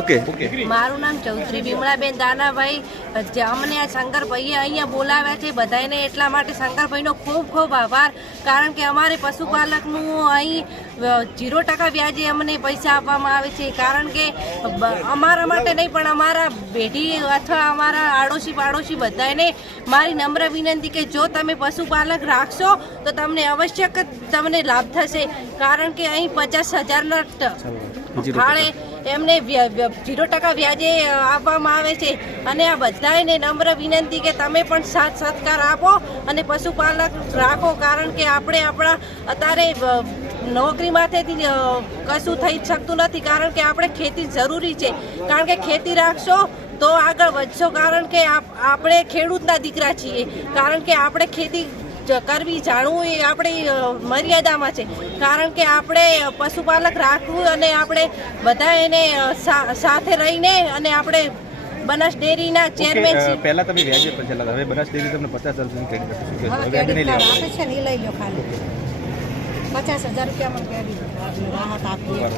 Okay મારું નામ ચૌધરી વિમળાબેન દાનાભાઈ. અમને આ શંકરભાઈએ અહીંયા બોલાવ્યા છે બધાને, એટલા માટે શંકરભાઈનો ખૂબ ખૂબ આભાર. કારણ કે અમારે પશુપાલકનું અહીં 0% વ્યાજે અમને પૈસા આપવામાં આવે છે. કારણ કે અમારા માટે નહીં પણ અમારા પેઢી અથવા અમારા આડોશી પાડોશી બધાને મારી નમ્ર વિનંતી કે જો તમે પશુપાલક રાખશો તો તમને આવશ્યક તમને લાભ થશે. કારણ કે અહીં 50,000ના ફાળે એમને 0% વ્યાજે આપવામાં આવે છે. અને આ બધાને નમ્ર વિનંતી કે તમે પણ સાથ સહકાર આપો અને પશુપાલક રાખો. કારણ કે આપણે આપણા અત્યારે નોકરીમાંથી કશું થઈ શકતું નથી. કારણ કે આપણે ખેતી જરૂરી છે. કારણ કે ખેતી રાખશો તો આગળ વધશો. કારણ કે આપણે ખેડૂતના દીકરા છીએ. કારણ કે આપણે ખેતી કરવી જાણવું એ આપણી મર્યાદામાં છે. કારણ કે આપણે પશુપાલક રાખવું અને આપણે બધા એને સાથે રહીને અને આપણે બનાસ ડેરીના ચેરમેન પહેલા તમે વ્યાજે પર ચલાતા, હવે બનાસ ડેરી તમને 50,000 ક્રેડિટ આપે છે ને, લઈ લો ખાલી 50,000 રૂપિયા રાહત આપીએ.